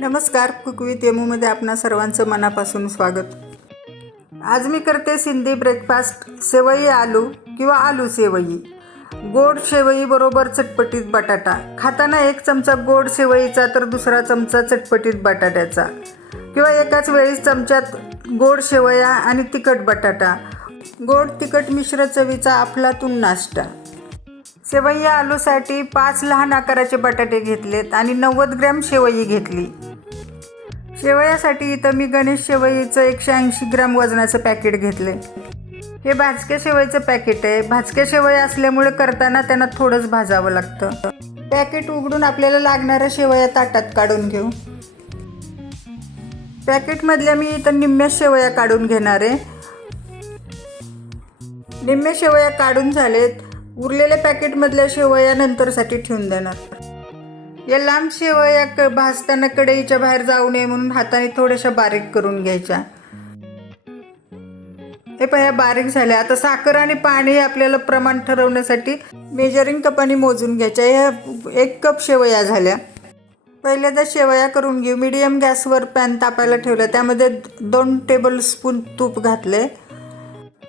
नमस्कार कुकवी तेमूमध्ये आपणा सर्वांचं मनापासून स्वागत. आज मी करते सिंधी ब्रेकफास्ट सेवई आलू किंवा आलू सेवई गोड शेवईबरोबर चटपटीत बटाटा. खाताना एक चमचा गोड शेवईचा तर दुसरा चमचा चटपटीत बटाट्याचा. किंवा एकाच वेळी चमच्यात गोड शेवया आणि तिखट बटाटा. गोड तिखट मिश्र चवीचा आपलातून नाश्ता. शेवई आलूसाठी पाच लहान आकाराचे बटाटे घेतलेत आणि नव्वद ग्रॅम शेवई घेतली. शेवयासाठी इथं मी गणेश शेवईचं एकशे ऐंशी ग्रॅम वजनाचं पॅकेट घेतले हे भाजक्या शेवईचं पॅकेट आहे. भाजक्या शेवई असल्यामुळे करताना त्यांना थोडंच भाजावं लागतं. पॅकेट उघडून आपल्याला लागणाऱ्या शेवया ताटात काढून घेऊ. पॅकेटमधल्या मी इथं निम्म्या शेवया काढून घेणार आहे. निम्म्या शेवया काढून झालेत. उरलेल्या पॅकेटमधल्या शेवया नंतरसाठी ठेवून देणार. या लांब शेवया क भाजताना कढईच्या बाहेर जाऊ नये म्हणून हाताने थोड्याशा बारीक करून घ्यायच्या. हे पहा बारीक झाल्या. आता साखर आणि पाणी आपल्याला प्रमाण ठरवण्यासाठी मेजरिंग कपाने मोजून घ्यायच्या. ह्या एक कप शेवया झाल्या. पहिल्यांदा शेवया करून घेऊ. मिडियम गॅसवर पॅन तापायला ठेवलं त्यामध्ये दोन टेबल स्पून तूप घातले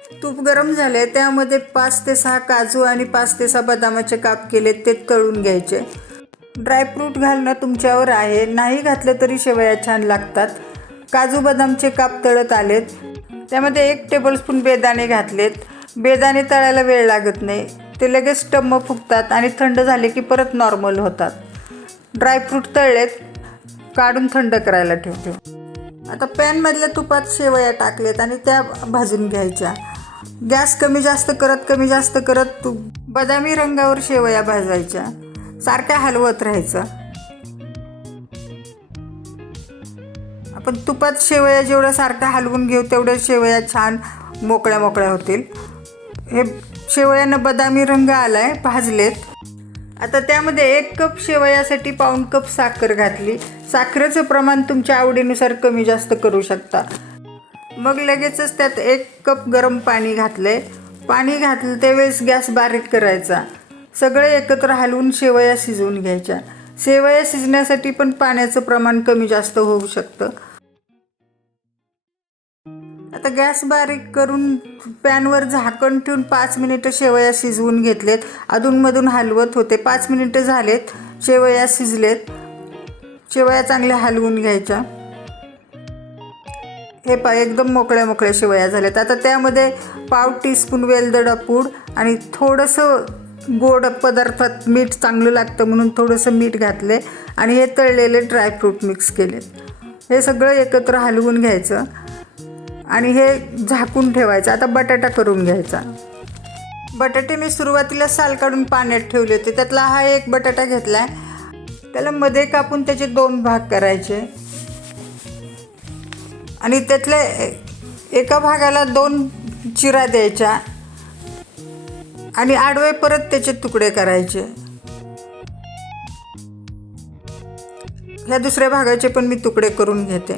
तूप गरम झाले त्यामध्ये पाच ते सहा काजू आणि पाच ते सहा बदामाचे काप केले ते तळून घ्यायचे. ड्रायफ्रूट घालणं तुमच्यावर आहे. नाही घातलं तरी शेवया छान लागतात. काजू बदामचे काप तळत आलेत. त्यामध्ये एक टेबलस्पून बेदाणे घातलेत. बेदाणे तळायला वेळ लागत नाही. ते लगेच टम्म फुगतात आणि थंड झाले की परत नॉर्मल होतात. ड्रायफ्रूट तळलेत. काढून थंड करायला ठेवतो. आता पॅनमधल्या तुपात शेवया टाकलेत आणि त्या भाजून घ्यायच्या. गॅस कमी जास्त करत कमी जास्त करत तू बदामी रंगावर शेवया भाजायच्या. सारख्या हलवत राहायचं. आपण तुपात शेवया जेवढ्या सारख्या हलवून घेऊ तेवढ्या शेवया छान मोकळ्या मोकळ्या होतील. हे शेवयांना बदामी रंग आलाय भाजलेत. आता त्यामध्ये एक कप शेवयासाठी पाऊण कप साखर घातली. साखरेचं प्रमाण तुमच्या आवडीनुसार कमी जास्त करू शकता. मग लगेचच त्यात एक कप गरम पाणी घातले पाणी घातलं त्यावेळेस गॅस बारीक करायचा. सगळे एकत्र हलवून शेवया शिजवून घ्यायच्या. शेवया शिजण्यासाठी पण पाण्याचं प्रमाण कमी जास्त होऊ शकतं. आता गॅस बारीक करून पॅनवर झाकण ठेवून पाच मिनिटं शेवया शिजवून घेतलेत. अधूनमधून हलवत होते. पाच मिनिटं झालेत शेवया शिजलेत. शेवया चांगल्या हलवून घ्यायच्या. हे पा एकदम मोकळ्या मोकळ्या शेवया झाल्यात. आता त्यामध्ये पाव टीस्पून वेलदडा पूड आणि थोडंसं गोड पदार्थात मीठ चांगलं लागतं म्हणून थोडंसं मीठ घातले आणि हे तळलेले ड्रायफ्रूट मिक्स केले हे सगळं एकत्र हलवून घ्यायचं आणि हे झाकून ठेवायचं. आता बटाटा करून घ्यायचा. बटाटे मी सुरुवातीला साल काढून पाण्यात ठेवले होते. त्यातला हा एक बटाटा घेतला आहे त्याला मध्ये कापून त्याचे दोन भाग करायचे. आणि त्यातल्या एका भागाला दोन चिरा द्यायच्या आणि आडवे परत त्याचे तुकडे करायचे. ह्या दुसऱ्या भागाचे पण मी तुकडे करून घेते.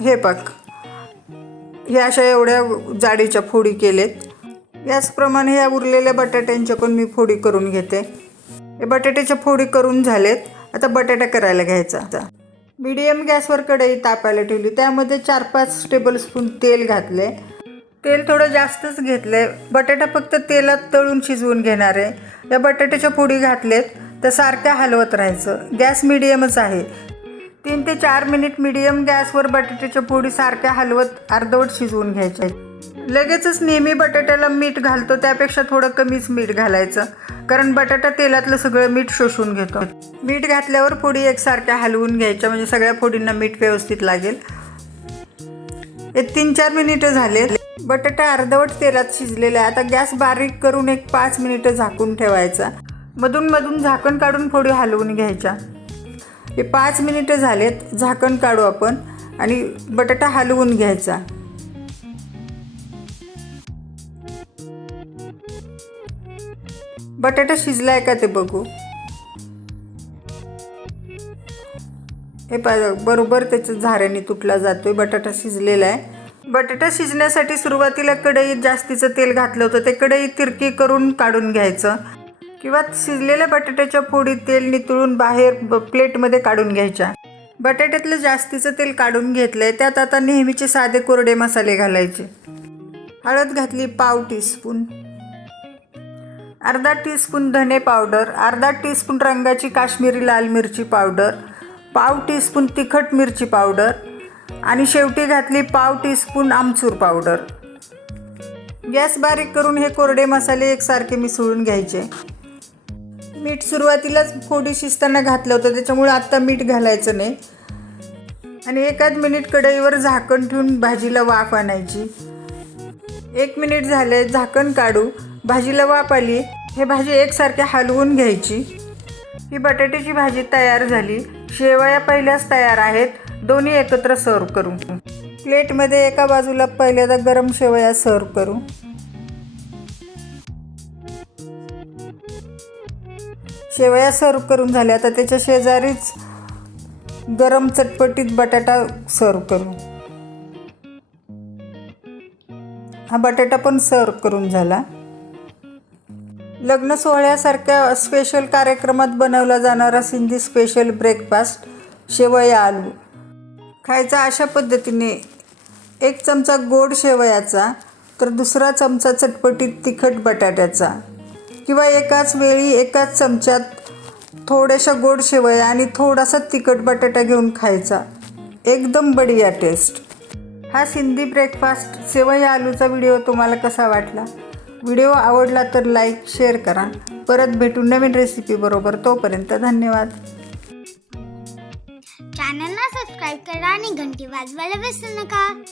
हे पाक. ह्या अशा एवढ्या जाडीच्या फोडी केलेत. याचप्रमाणे ह्या उरलेल्या बटाट्यांच्या पण मी फोडी करून घेते. हे बटाट्याच्या फोडी करून झालेत. आता बटाटा करायला घ्यायचा. आता मीडियम गॅसवर कढई तापायला ठेवली. त्यामध्ये चार पाच टेबलस्पून तेल घातले. तेल थोडं जास्तच घेतलं. आहे बटाटा फक्त तेलात तळून शिजवून घेणार आहे. या बटाट्याच्या फोडी घातलेत. तर सारख्या हलवत राहायचं. गॅस मिडियमच आहे. तीन ते चार मिनिट मिडियम गॅसवर बटाट्याच्या पुडी सारख्या हलवत अर्धवट शिजवून घ्यायच्या लगेचच नेहमी बटाट्याला मीठ घालतो त्यापेक्षा थोडं कमीच मीठ घालायचं. कारण बटाटा तेलातलं सगळं मीठ शोषून घेतो. मीठ घातल्यावर फोडी एकसारख्या हलवून घ्यायच्या म्हणजे सगळ्या फोडींना मीठ व्यवस्थित लागेल. एक तीन चार मिनिटं झाले. बटाटा अर्धवट तेलात शिजलेला आहे. आता गॅस बारीक करून एक पाच मिनिटं झाकून ठेवायचा. मधून मधून झाकण काढून फोडी हलवून घ्यायच्या. हे पाच मिनिटं झालेत झाकण काढू आपण. आणि बटाटा हलवून घ्यायचा. बटाटा शिजला आहे का ते बघू. हे पा बरोबर त्याच्या झाऱ्याने तुटला जातोय बटाटा शिजलेला आहे. बटाटा शिजण्यासाठी सुरुवातीला कढईत जास्तीचं तेल घातलं होतं ते कढई तिरकी करून काढून घ्यायचं. किंवा शिजलेल्या बटाट्याच्या फोडीत तेल नितळून बाहेर ब प्लेटमध्ये काढून घ्यायच्या. बटाट्यातलं जास्तीचं तेल काढून घेतलं आहे त्यात आता नेहमीचे साधे कोरडे मसाले घालायचे. हळद घातली पाव टीस्पून. अर्धा टीस्पून धने पावडर अर्धा टीस्पून रंगाची काश्मीरी लाल मिरची पावडर पाव टीस्पून तिखट मिरची पावडर आणि शेवटी घातली पाव टीस्पून आमचूर पावडर गॅस बारीक करून हे कोरडे मसाले एकसारखे मिसळून घ्यायचे. मीठ सुरुवातीलाच फोडी शिजताना घातलं होतं त्याच्यामुळे आत्ता मीठ घालायचं नाही. आणि एकाच मिनिट कढईवर झाकण ठेवून भाजीला वाफ आणायची. एक मिनिट झाले झाकण काढू. भाजीला वाफ आली हे भाजी एकसारखे हलवून घ्यायची. ही बटाट्याची भाजी तयार झाली. शेवया पहिल्याच तयार आहेत. दोन्ही एकत्र सर्व करू. प्लेटमध्ये एका बाजूला पहिल्यांदा गरम शेवया सर्व करू. शेवया सर्व करून झाल्या तर त्याच्या शेजारीच गरम चटपटीत बटाटा सर्व करू. हा बटाटा पण सर्व करून झाला. लग्न सोहळ्यासारख्या स्पेशल कार्यक्रमात बनवला जाणारा सिंधी स्पेशल ब्रेकफास्ट शेवया आलू. खायचा अशा पद्धतीने एक चमचा गोड शेवयाचा तर दुसरा चमचा चटपटीत तिखट बटाट्याचा किंवा एकाच वेळी एकाच चमच्यात थोड्याशा गोड शेवया आणि थोडासा तिखट बटाटा घेऊन खायचा. एकदम बढिया टेस्ट हा सिंधी ब्रेकफास्ट सेवया आलूचा व्हिडिओ तुम्हाला कसा वाटला? व्हिडिओ आवडला तर लाईक शेअर करा. परत भेटू नवीन रेसिपीबरोबर तोपर्यंत धन्यवाद. चॅनलला सबस्क्राईब करा आणि घंटी वाजवायला विसरू नका.